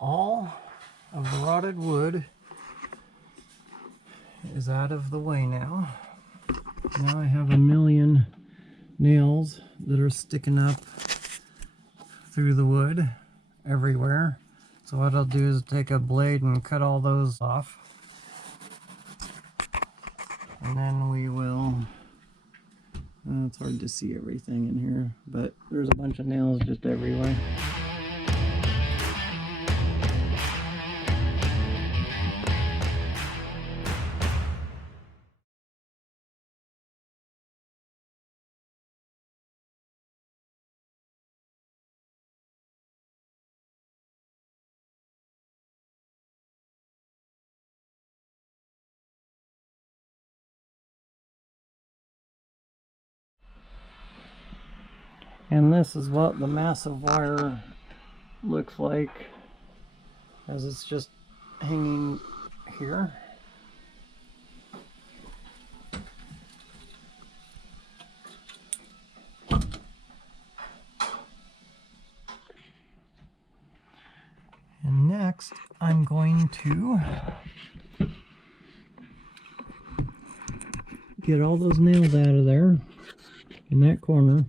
all of the rotted wood is out of the way now. Now I have a million nails that are sticking up through the wood everywhere. So what I'll do is take a blade and cut all those off. And then we will, it's hard to see everything in here, but there's a bunch of nails just everywhere. And this is what the massive wire looks like as it's just hanging here. And next I'm going to get all those nails out of there in that corner.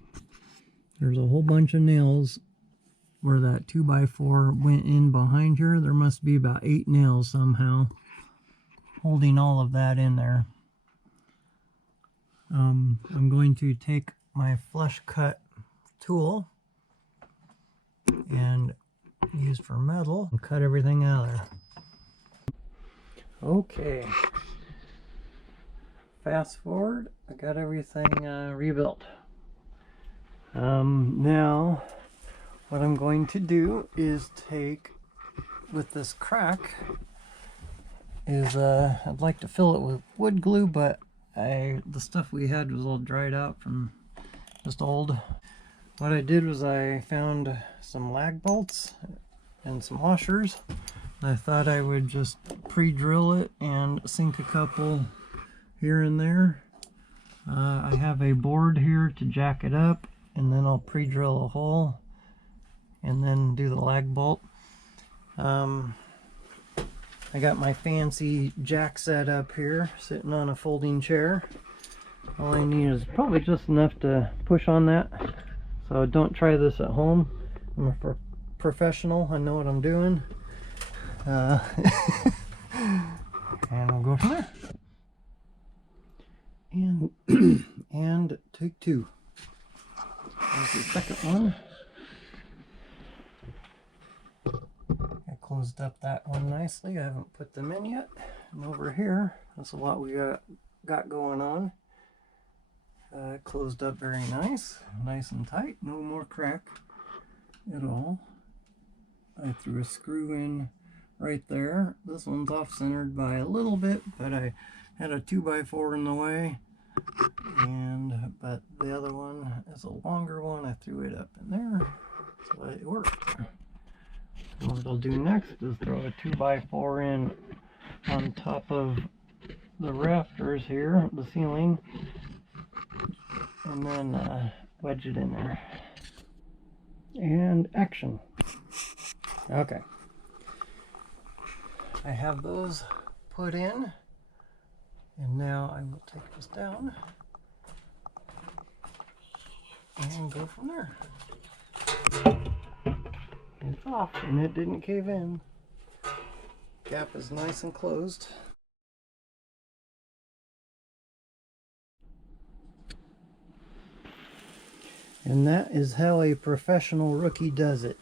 There's a whole bunch of nails where that 2x4 went in behind here. There must be about 8 nails somehow holding all of that in there. I'm going to take my flush cut tool and use for metal and cut everything out of there. Okay, fast forward, I got everything rebuilt. Now what I'm going to do is take, with this crack, is I'd like to fill it with wood glue, but the stuff we had was all dried out from just old. What I did was I found some lag bolts and some washers. I thought I would just pre-drill it and sink a couple here and there. I have a board here to jack it up, and then I'll pre-drill a hole and then do the lag bolt. I got my fancy jack set up here, sitting on a folding chair. All I need is probably just enough to push on that. So don't try this at home. I'm a professional, I know what I'm doing. And we'll go from there. And take two. There's the second one. I closed up that one nicely. I haven't put them in yet. And over here, that's a lot we got going on. Closed up very nice and tight. No more crack at all. I threw a screw in right there. This one's off centered by a little bit, but I had a 2x4 in the way. But the other one is a longer one. I threw it up in there, so it worked. What I'll do next is throw a 2x4 in on top of the rafters here, the ceiling, and then wedge it in there. And action. Okay. I have those put in, and now I will take this down and go from there. It's off, and it didn't cave in. Gap is nice and closed. And that is how a professional rookie does it.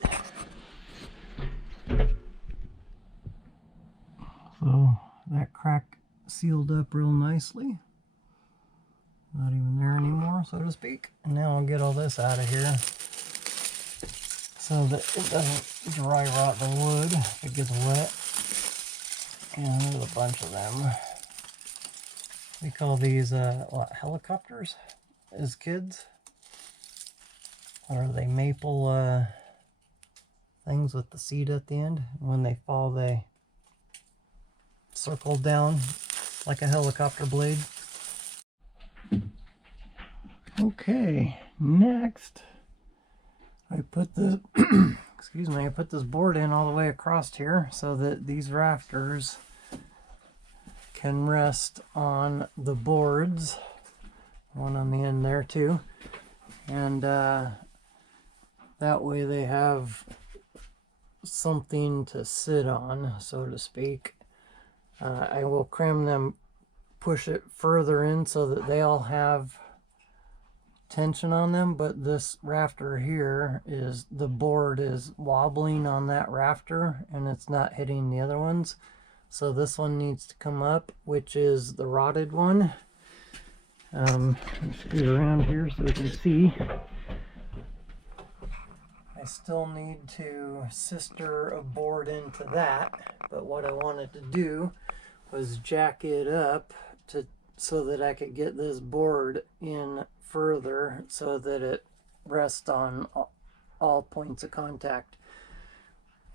So that crack sealed up real nicely. Not even there anymore, so to speak. And now I'll get all this out of here so that it doesn't dry rot the wood if it gets wet. And there's a bunch of them. We call these what, helicopters as kids. Or are they maple things with the seat at the end? When they fall, they circle down like a helicopter blade. Okay, next I put this excuse me, I put this board in all the way across here so that these rafters can rest on the boards. One on the end there too. And that way they have something to sit on, so to speak. I will cram them, push it further in so that they all have tension on them, but this rafter here is, the board is wobbling on that rafter and it's not hitting the other ones. So this one needs to come up, which is the rotted one. Screw around here so we can see. I still need to sister a board into that, but what I wanted to do was jack it up so that I could get this board in further so that it rests on all points of contact.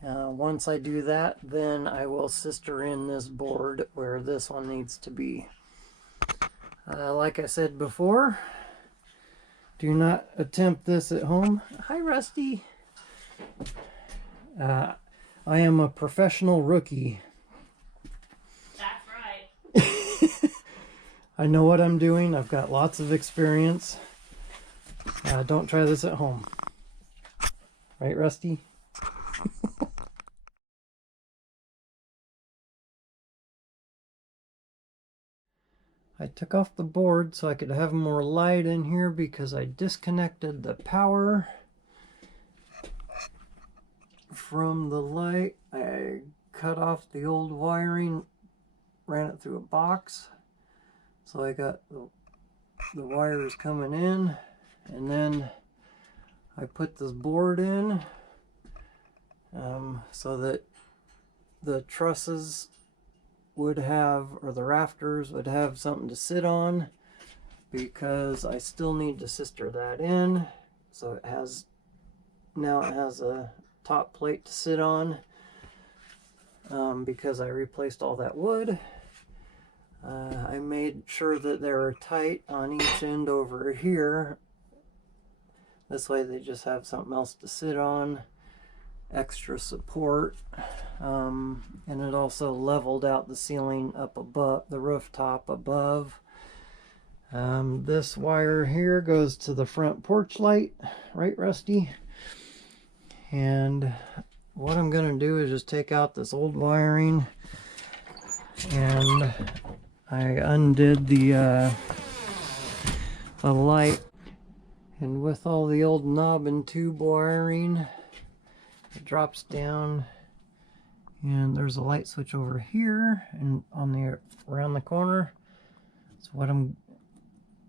Once I do that, then I will sister in this board where this one needs to be. Like I said before, do not attempt this at home. Hi, Rusty. I am a professional rookie. That's right. I know what I'm doing. I've got lots of experience. Don't try this at home. Right, Rusty? I took off the board so I could have more light in here because I disconnected the power from the light. I cut off the old wiring, ran it through a box. So I got the wires coming in, and then I put this board in so that the trusses would have, or the rafters would have something to sit on, because I still need to sister that in. So it has, now it has a top plate to sit on, because I replaced all that wood. I made sure that they were tight on each end over here. This way they just have something else to sit on, extra support. And it also leveled out the ceiling up above, the rooftop above. This wire here goes to the front porch light, right, Rusty? And what I'm going to do is just take out this old wiring, and I undid the light, and with all the old knob and tube wiring, it drops down, and there's a light switch over here and on the around the corner. So what I'm,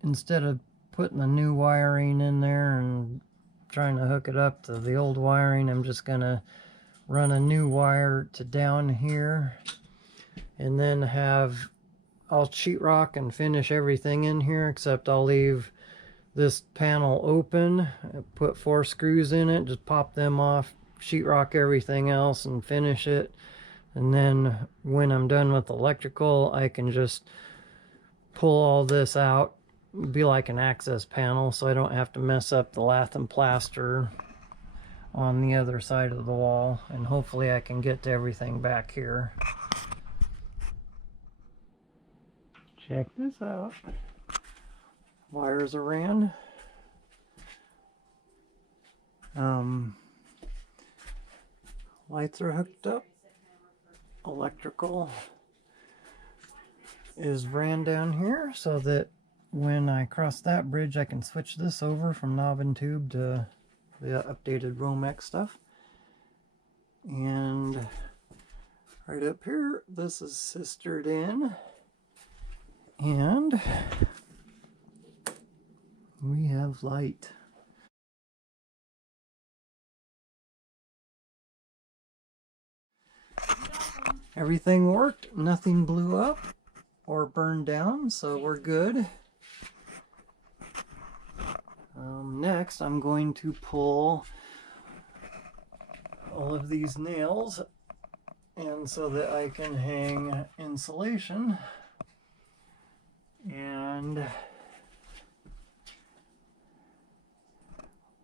instead of putting the new wiring in there and trying to hook it up to the old wiring, I'm just gonna run a new wire to down here, and then I'll sheetrock and finish everything in here, except I'll leave this panel open, put 4 screws in it, just pop them off, sheetrock everything else and finish it. And then when I'm done with electrical, I can just pull all this out, be like an access panel, so I don't have to mess up the lath and plaster on the other side of the wall. And hopefully I can get to everything back here. Check this out. Wires are ran. Lights are hooked up. Electrical is ran down here so that when I cross that bridge, I can switch this over from knob and tube to the updated Romex stuff. And right up here, this is sistered in, and we have light. Everything worked, nothing blew up or burned down, so we're good. Next, I'm going to pull all of these nails, and so that I can hang insulation. And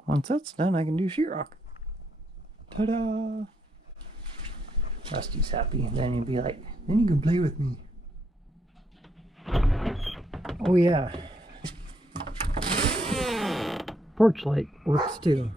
once that's done, I can do sheetrock. Ta-da! Rusty's happy. Then he'll be like, then you can play with me. Oh yeah. Porch light works too.